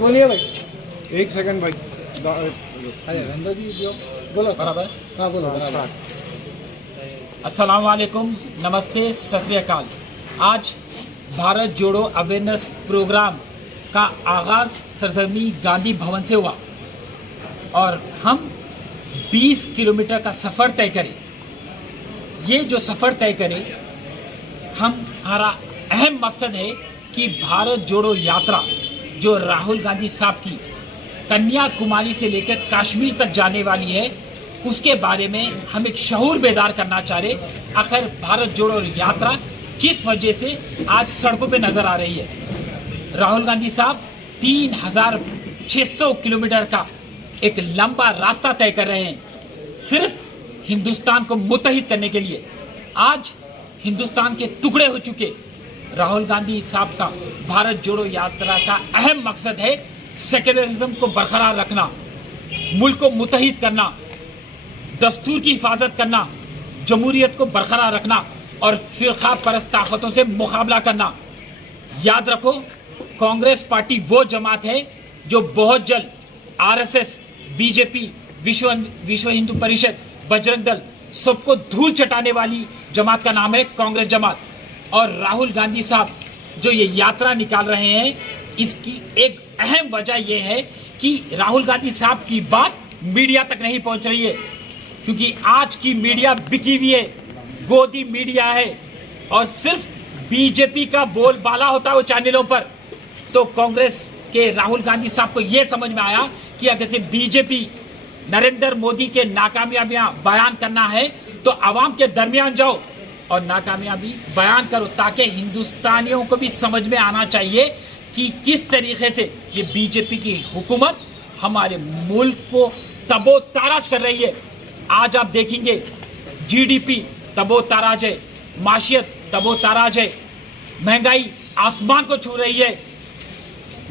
बोलिए भाई। एक सेकंड भाई। रंदा जी बोलो बराबर। हाँ बोलो बराबर। अस्सलाम वालेकुम, नमस्ते, सत श्री अकाल। आज भारत जोड़ो अवेयरनेस प्रोग्राम का आगाज़ सरजमी गांधी भवन से हुआ और हम 20 किलोमीटर का सफ़र तय करें। ये जो सफ़र तय करें, हमारा अहम मकसद है कि भारत जोड़ो यात्रा जो राहुल गांधी साहब की कन्याकुमारी से लेकर कश्मीर तक जाने वाली है, उसके बारे में हम एक शऊर बेदार करना चाह रहे। आखिर भारत जोड़ो यात्रा किस वजह से आज सड़कों पे नजर आ रही है। राहुल गांधी साहब 3600 किलोमीटर का एक लंबा रास्ता तय कर रहे हैं सिर्फ हिंदुस्तान को मुत्तहिद करने के लिए। आज हिंदुस्तान के टुकड़े हो चुके राहुल गांधी साहब का भारत जोड़ो यात्रा का अहम मकसद है सेक्युलरिज्म को बरकरार रखना, मुल्क को मुत्तहिद करना, दस्तूर की हिफाजत करना, जमहूरियत को बरकरार रखना और फिरका परस्त ताकतों से मुकाबला करना। याद रखो, कांग्रेस पार्टी वो जमात है जो बहुत जल्द आरएसएस, बीजेपी, विश्व हिंदू परिषद, बजरंग दल सबको धूल चटाने वाली जमात का नाम है कांग्रेस जमात। और राहुल गांधी साहब जो ये यात्रा निकाल रहे हैं, इसकी एक अहम वजह यह है कि राहुल गांधी साहब की बात मीडिया तक नहीं पहुंच रही है, क्योंकि आज की मीडिया बिकी हुई है, गोदी मीडिया है और सिर्फ बीजेपी का बोलबाला होता है वो चैनलों पर। तो कांग्रेस के राहुल गांधी साहब को यह समझ में आया कि अगर से बीजेपी नरेंद्र मोदी के नाकामयाबियां बयान करना है तो आवाम के दरमियान जाओ और नाकामयाबी बयान करो, ताकि हिंदुस्तानियों को भी समझ में आना चाहिए कि किस तरीके से ये बीजेपी की हुकूमत हमारे मुल्क को तबो-ताराज कर रही है। आज आप देखेंगे जीडीपी तबो-ताराज है, माशियत तबो-ताराज है, महंगाई आसमान को छू रही है,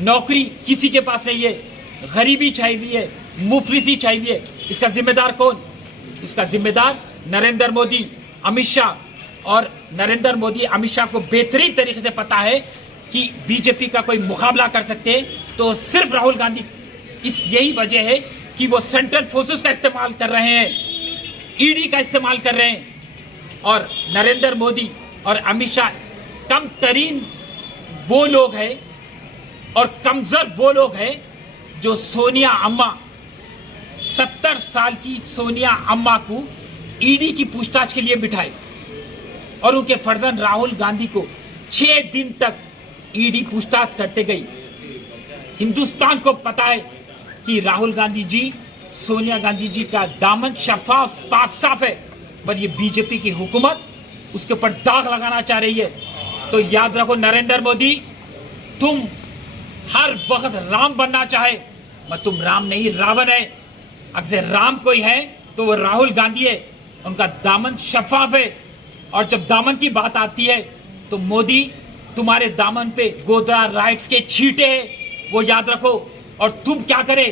नौकरी किसी के पास नहीं है, गरीबी छाई हुई है, मुफलिसी छाई हुई है। इसका जिम्मेदार कौन? इसका जिम्मेदार नरेंद्र मोदी, अमित शाह। और नरेंद्र मोदी, अमित शाह को बेहतरीन तरीके से पता है कि बीजेपी का कोई मुकाबला कर सकते हैं तो सिर्फ राहुल गांधी। यही वजह है कि वो सेंट्रल फोर्सेस का इस्तेमाल कर रहे हैं, ईडी का इस्तेमाल कर रहे हैं। और नरेंद्र मोदी और अमित शाह कम तरीन वो लोग हैं और कमजोर वो लोग हैं जो सोनिया अम्मा, 70 साल की सोनिया अम्मा को ईडी की पूछताछ के लिए बिठाए और उनके फर्जन राहुल गांधी को 6 दिन तक ईडी पूछताछ करते गई। हिंदुस्तान को पता है कि राहुल गांधी जी, सोनिया गांधी जी का दामन शफाफ पाक साफ है, पर ये बीजेपी की हुकूमत उसके ऊपर दाग लगाना चाह रही है। तो याद रखो नरेंद्र मोदी, तुम हर वक्त राम बनना चाहे, मगर तुम राम नहीं रावण है। अगर राम कोई है तो वो राहुल गांधी है, उनका दामन शफाफ है। और जब दामन की बात आती है तो मोदी, तुम्हारे दामन पे गोधरा राइट्स के छींटे हैं, वो याद रखो। और तुम क्या करे,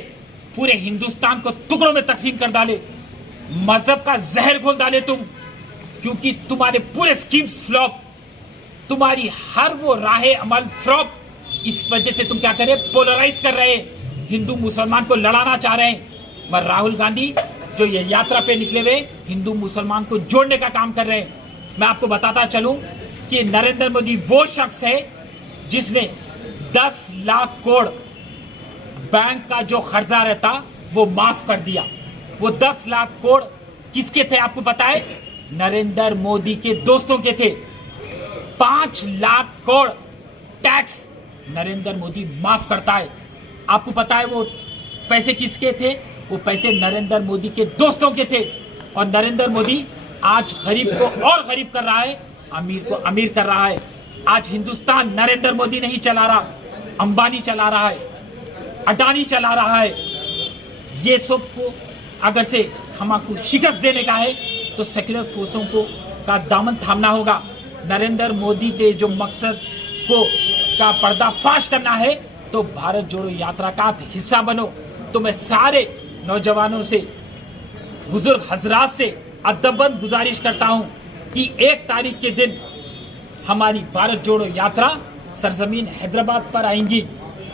पूरे हिंदुस्तान को टुकड़ों में तकसीम कर डाले, मजहब का जहर घोल डाले तुम, क्योंकि तुम्हारे पूरे स्कीम्स फ्लॉप, तुम्हारी हर वो राह अमल फ्लॉप। इस वजह से तुम क्या करे, पोलराइज कर रहे हैं, हिंदू मुसलमान को लड़ाना चाह रहे हैं। मगर राहुल गांधी जो ये यात्रा पे निकले हुए हिंदू मुसलमान को जोड़ने का काम कर रहे हैं। मैं आपको बताता चलूं कि नरेंद्र मोदी वो शख्स है जिसने 10 लाख करोड़ बैंक का जो कर्जा रहता वो माफ कर दिया। वो 10 लाख करोड़ किसके थे आपको पता है? नरेंद्र मोदी के दोस्तों के थे। 5 लाख करोड़ टैक्स नरेंद्र मोदी माफ करता है। आपको पता है वो पैसे किसके थे? वो पैसे नरेंद्र मोदी के दोस्तों के थे। और नरेंद्र मोदी आज गरीब को और गरीब कर रहा है, अमीर को अमीर कर रहा है। आज हिंदुस्तान नरेंद्र मोदी नहीं चला रहा, अंबानी चला रहा है, अडानी चला रहा है। ये सब को अगर से हमको शिकस्त देने का है तो सेक्युलर फोर्सों को का दामन थामना होगा। नरेंद्र मोदी के जो मकसद को का पर्दाफाश करना है तो भारत जोड़ो यात्रा का आप हिस्सा बनो। तो मैं सारे नौजवानों से, बुजुर्ग हजरात से अदबन गुजारिश करता हूं कि 1 तारीख के दिन हमारी भारत जोड़ो यात्रा सरजमीन हैदराबाद पर आएंगी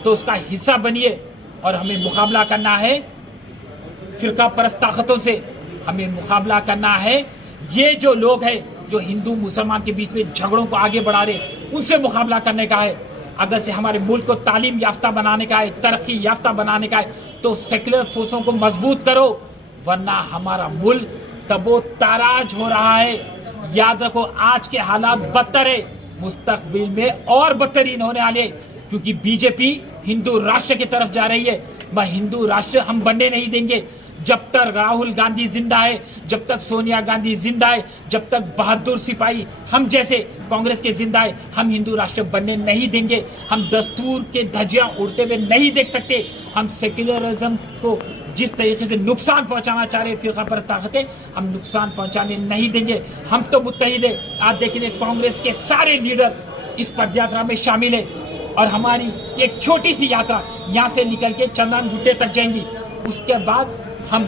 तो उसका हिस्सा बनिए। और हमें मुकाबला करना है फिरका परस्त ताकतों से, हमें मुकाबला करना है ये जो लोग हैं जो हिंदू मुसलमान के बीच में झगड़ों को आगे बढ़ा रहे, उनसे मुकाबला करने का है। अगर से हमारे मुल्क को तालीम याफ्ता बनाने का है, तरक्की याफ्ता बनाने का है, तो सेक्युलर फोर्सों को मजबूत करो, वरना हमारा मुल्क तबो ताराज हो रहा है। याद रखो, आज के हालात बदतर है, मुस्तकबिल में और बदतरीन होने वाले, क्योंकि बीजेपी हिंदू राष्ट्र की तरफ जा रही है। वह हिंदू राष्ट्र हम बनने नहीं देंगे। जब तक राहुल गांधी जिंदा है, जब तक सोनिया गांधी जिंदा है, जब तक बहादुर सिपाही हम जैसे कांग्रेस के जिंदा है, हम हिंदू राष्ट्र बनने नहीं देंगे। हम दस्तूर के धज्जियां उड़ते हुए नहीं देख सकते। हम सेक्युलरिज्म को जिस तरीके से नुकसान पहुंचाना चाह रहे फिरका परस्त ताकतें, हम नुकसान पहुंचाने नहीं देंगे। हम तो मुत्तहिद है। आज देखिए, कांग्रेस के सारे लीडर इस पदयात्रा में शामिल है और हमारी एक छोटी सी यात्रा यहाँ से निकल के चंदन गुट्टे तक जाएंगी। उसके बाद हम